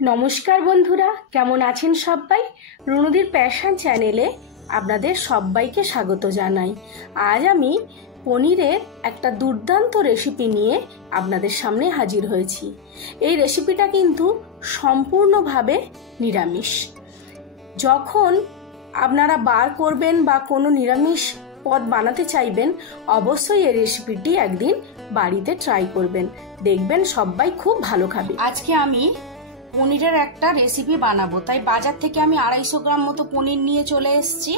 নমস্কার বন্ধুরা, কেমন আছেন সবাই? রুনুদির প্যাশন চ্যানেলে আপনাদের সবাইকে স্বাগত জানাই। আজ আমি পনিরের একটা দুর্দান্ত রেসিপি নিয়ে আপনাদের সামনে হাজির হয়েছি। এই রেসিপিটা কিন্তু সম্পূর্ণভাবে নিরামিষ। যখন আপনারা বার করবেন বা কোনো নিরামিষ পদ বানাতে চাইবেন, অবশ্যই এই রেসিপিটি একদিন বাড়িতে ট্রাই করবেন, দেখবেন সবাই খুব ভালো খাবে। আজকে আমি পনিরের একটা রেসিপি বানাবো, তাই বাজার থেকে আমি 250 গ্রাম মতো পনির নিয়ে চলে এসেছি।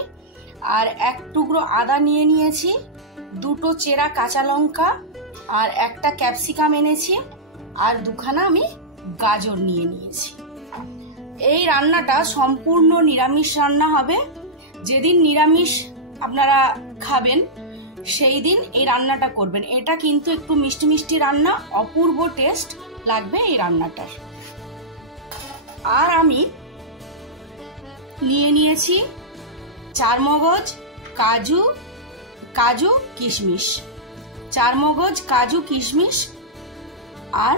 আর এক টুকরো আদা নিয়ে নিয়েছি, দুটো চেরা কাঁচা লঙ্কা আর একটা ক্যাপসিকাম এনেছি, আর দুখানা আমি গাজর নিয়ে নিয়েছি। এই রান্নাটা সম্পূর্ণ নিরামিষ রান্না হবে। যেদিন নিরামিষ আপনারা খাবেন সেই দিন এই রান্নাটা করবেন। এটা কিন্তু একটু মিষ্টি মিষ্টি রান্না, অপূর্ব টেস্ট লাগবে এই রান্নাটার। আর আমি নিয়ে নিয়েছি চারমগজ, কাজু কিশমিশ, চারমগজ, কাজু, কিশমিশ আর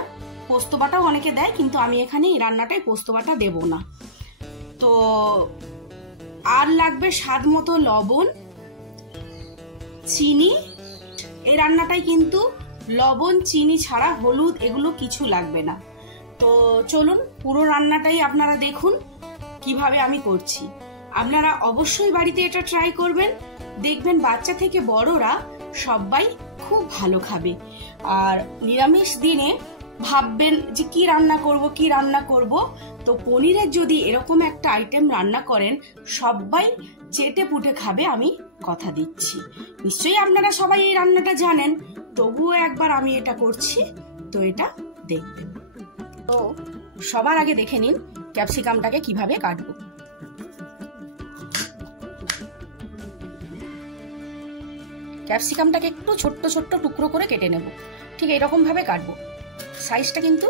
পোস্ত বাটাও অনেকে দেয়, কিন্তু আমি এখানে এই রান্নাটায় পোস্ত বাটা দেব না। তো আর লাগবে স্বাদ মতো লবণ, চিনি। এই রান্নাটায় কিন্তু লবণ, চিনি ছাড়া হলুদ এগুলো কিছু লাগবে না। তো চলুন পুরো রান্নাটাই আপনারা দেখুন কিভাবে আমি করছি। আপনারা অবশ্যই বাড়িতে এটা ট্রাই করবেন, দেখবেন বাচ্চা থেকে বড়রা সবাই খুব ভালো খাবে। আর নিরামিষ দিনে ভাববেন যে কি রান্না করব, তো পনিরের যদি এরকম একটা আইটেম রান্না করেন সবাই চেটে পুটে খাবে, আমি কথা দিচ্ছি। নিশ্চয়ই আপনারা সবাই এই রান্নাটা জানেন, তবুও একবার আমি এটা করছি, তো এটা দেখবেন। তো সবার আগে দেখে নিন ক্যাপসিকামটাকে কিভাবে কাটবো। ক্যাপসিকামটাকে একটু ছোট্ট ছোট্ট টুকরো করে কেটে নেব, ঠিক এরকম ভাবে কাটবো। সাইজটা কিন্তু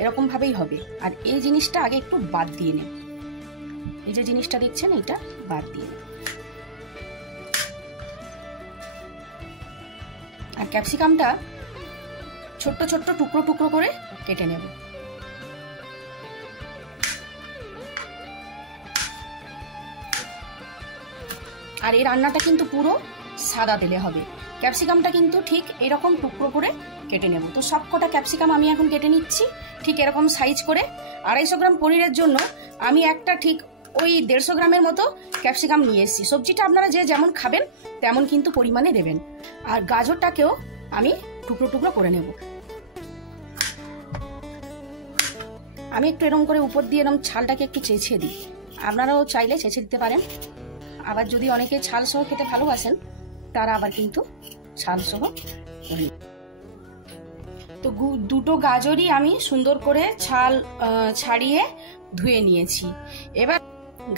এরকম ভাবেই হবে। আর এই জিনিসটা আগে একটু বাদ দিয়ে নেব, এই যে জিনিসটা দেখছেন এটা বাদ দিয়ে নেব। আর ক্যাপসিকামটা ছোট্ট ছোট্ট টুকরো টুকরো করে কেটে নেব। আর এই রান্নাটা কিন্তু পুরো সাদা তেলে হবে। ক্যাপসিকামটা কিন্তু ঠিক এরকম টুকরো করে কেটে নেব। তো সব কটা ক্যাপসিকাম আমি এখন কেটে নিচ্ছি ঠিক এরকম সাইজ করে। 250 গ্রাম পনিরের জন্য আমি একটা ঠিক ওই 150 গ্রামের মতো ক্যাপসিকাম নিয়ে এসেছি। সবজিটা আপনারা যে যেমন খাবেন তেমন কিন্তু পরিমাণে দেবেন। আর গাজরটাকেও আমি টুকরো টুকরো করে নেব। আমি একটু এরকম করে উপর দিয়ে এরকম ছালটাকে একটু চেঁচে দিই, আপনারাও চাইলে চেঁচে দিতে পারেন। আবার যদি অনেকে ছাল সহ খেতে ভালোবাসেন তারা আবার কিন্তু ছাল সহ করে। তো দুটো গাজরই আমি সুন্দর করে ছাল ছাড়িয়ে ধুয়ে নিয়েছি। এবার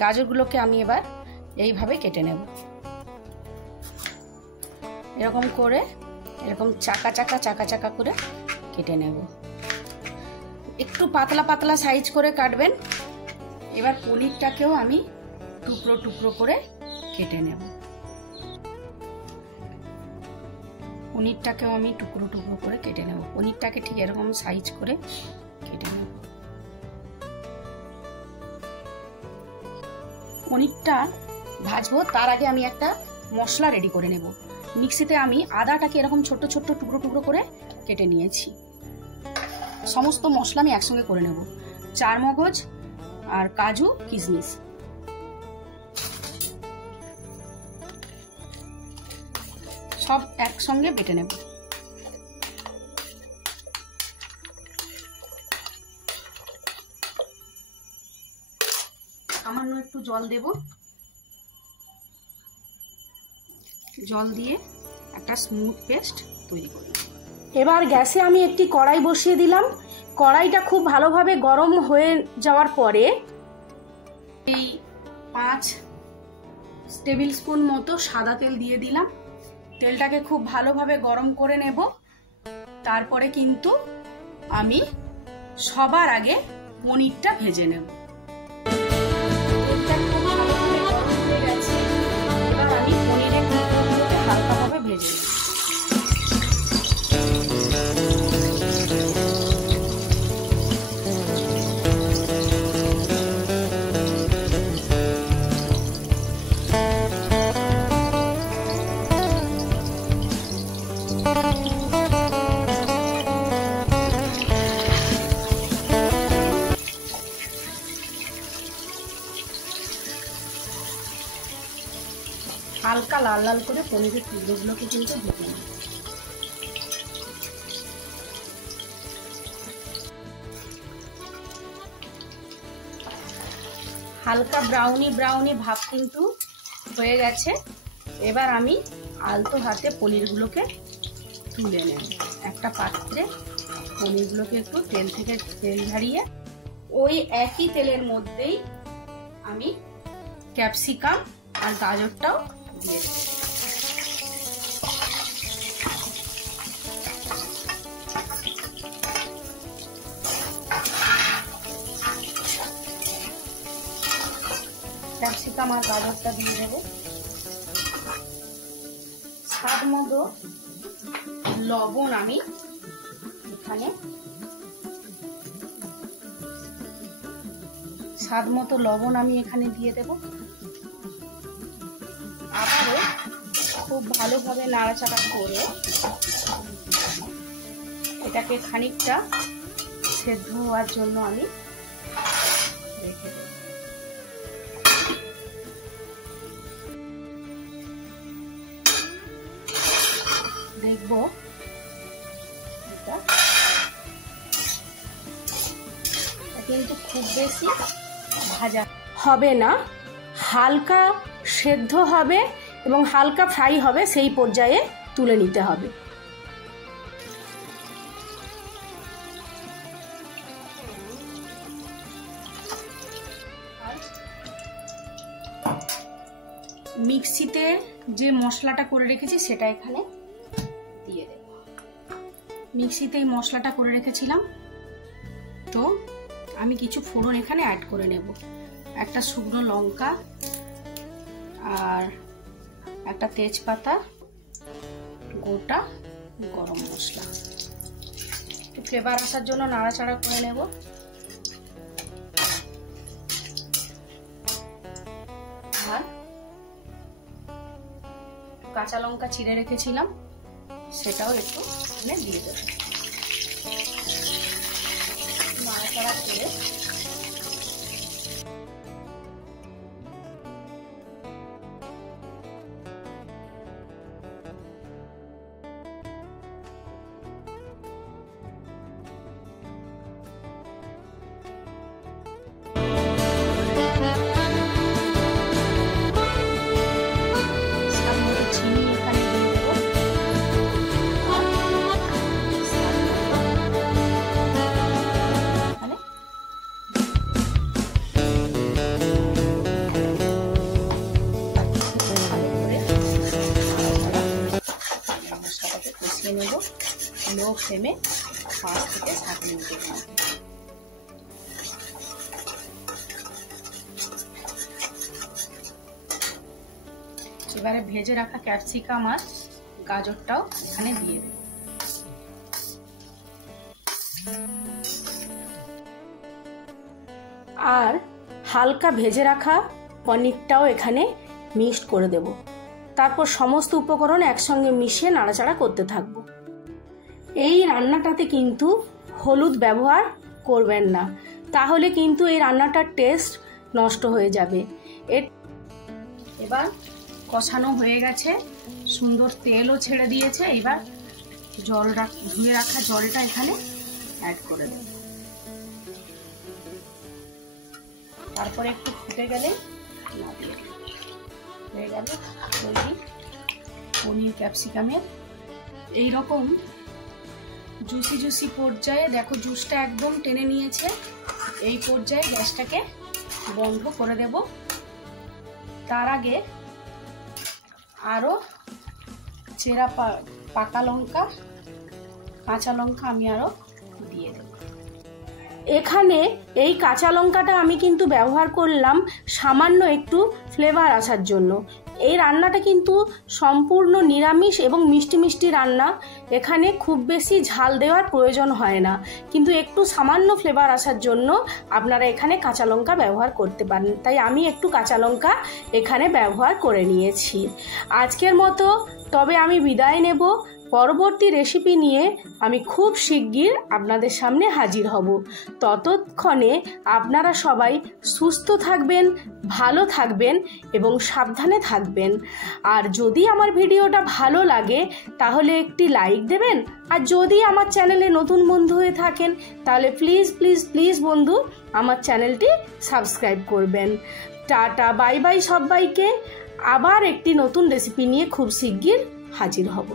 গাজরগুলোকে আমি এবার এইভাবে কেটে নেব, এরকম করে এরকম চাকা চাকা করে কেটে নেব। একটু পাতলা পাতলা সাইজ করে কাটবেন। এবার পনিরটাকেও আমি টুকরো টুকরো করে কেটে নেব। পনিরটাকেও আমি টুকরো টুকরো করে কেটে নেব। পনিরটাকে ঠিক এরকম সাইজ করে কেটে নেব। পনিরটা ভাজবো তার আগে আমি একটা মশলা রেডি করে নেব। মিক্সিতে আমি আদাটাকে এরকম ছোট্ট ছোট্ট টুকরো টুকরো করে কেটে নিয়েছি। সমস্ত মশলা আমি একসঙ্গে করে নেব। চারমগজ আর কাজু, কিশমিশ সব একসঙ্গে বেটে নেব। সামান্য একটু জল দেব, জল দিয়ে একটা স্মুথ পেস্ট তৈরি করি। এবার গ্যাসে আমি একটি কড়াই বসিয়ে দিলাম। কড়াইটা খুব ভালোভাবে গরম হয়ে যাওয়ার পরে এই 5 টেবিল স্পুন মতো সাদা তেল দিয়ে দিলাম। তেলটাকে খুব ভালোভাবে গরম করে নেব। তারপরে কিন্তু আমি সবার আগে পনিরটা ভেজে নেব। তেলটা খুব ভালোভাবে গরম হয়ে গেছে, এবার আমি পনিরের টুকরোগুলোকে হালকাভাবে ভেজে নেব। হালকা লাল লাল করে পনিরের টুকরোগুলোকে কিন্তু ভেজে নেব। হালকা ব্রাউনি ব্রাউনি ভাব কিন্তু হয়ে গেছে। এবার আমি আলতো হাতে পনিরগুলোকে তুলে নেব। একটা পাত্রে পনিরগুলোকে একটু তেল থেকে তেল ঝাড়িয়ে ওই একই তেলের মধ্যেই আমি ক্যাপসিকাম আর গাজরটাও দিয়ে দেব। ক্যাপসিকাম আর গাজরটা দিয়ে দেব। স্বাদ মতো লবণ আমি এখানে দিয়ে দেব। আবারও খুব ভালোভাবে নাড়াচাড়া করে এটাকে খানিকটা সেদ্ধ হওয়ার জন্য আমি রেখে দেব। দেখব এটা কিন্তু খুব বেশি ভাজা হবে না, হালকা সেদ্ধ হবে এবং হালকা ফ্রাই হবে, সেই পর্যায়ে তুলে নিতে হবে। মিক্সিতে যে মশলাটা করে রেখেছি সেটা এখানে দিয়ে দেব। মিক্সিতে এই মশলাটা করে রেখেছিলাম, তো আমি কিছু ফোড়ন এখানে অ্যাড করে নেব। একটা শুকনো লঙ্কা আর একটা তেজপাতা, গোটা গরম মশলা। একটু ফ্লেভার আসার জন্য নাড়াচাড়া করে নেব। আর কাঁচা লঙ্কা চিড়ে রেখেছিলাম, সেটাও একটু এখানে দিয়ে দেব। নাড়াচাড়া করে নেব। লো ফ্লেমে 5 থেকে 7 মিনিটের মধ্যে। এবারে ভেজে রাখা ক্যাপসিকাম আর গাজরটাও এখানে দিয়ে দেব। আর হালকা ভেজে রাখা পনিরটাও এখানে মিক্সড করে দেব। তারপর সমস্ত উপকরণ একসঙ্গে মিশিয়ে নাড়াচাড়া করতে থাকবো। এই রান্নাটাতে কিন্তু হলুদ ব্যবহার করবেন না, তাহলে কিন্তু এই রান্নাটার টেস্ট নষ্ট হয়ে যাবে। এবার কষানো হয়ে গেছে, সুন্দর তেলও ছেড়ে দিয়েছে। এবার ধুয়ে রাখা জলটা এখানে অ্যাড করে দেব। তারপরে একটু ফুটে গেলে নামিয়ে দেব। হয়ে গেল তৈরি পনির ক্যাপসিকামের এইরকম জুসি জুসি পর্যায়ে। দেখো জুসটা একদম টেনে নিয়েছে। এই পর্যায়ে গ্যাসটাকে বন্ধ করে দেব। তার আগে আরও চেরা পাকা লঙ্কা, কাঁচা লঙ্কা আমি আরও দিয়ে দেব। এখানে এই কাঁচা লঙ্কাটা আমি কিন্তু ব্যবহার করলাম সামান্য একটু ফ্লেভার আসার জন্য। এই রান্নাটা কিন্তু সম্পূর্ণ নিরামিষ এবং মিষ্টি মিষ্টি রান্না। এখানে খুব বেশি ঝাল দেওয়ার প্রয়োজন হয় না, কিন্তু একটু সামান্য ফ্লেভার আসার জন্য আপনারা এখানে কাঁচা লঙ্কা ব্যবহার করতে পারেন। তাই আমি একটু কাঁচা লঙ্কা এখানে ব্যবহার করে নিয়েছি। আজকের মতো তবে আমি বিদায় নেব। পরবর্তী রেসিপি নিয়ে আমি খুব শিগগির আপনাদের সামনে হাজির হব। ততক্ষণে আপনারা সবাই সুস্থ থাকবেন, ভালো থাকবেন এবং সাবধানে থাকবেন। আর যদি আমার ভিডিওটা ভালো লাগে তাহলে একটি লাইক দেবেন। আর যদি আমার চ্যানেলে নতুন বন্ধু হয়ে থাকেন তাহলে প্লিজ প্লিজ প্লিজ বন্ধু আমার চ্যানেলটি সাবস্ক্রাইব করবেন। টাটা, বাই বাই সবাইকে। আবার একটি নতুন রেসিপি নিয়ে খুব শিগগির হাজির হব।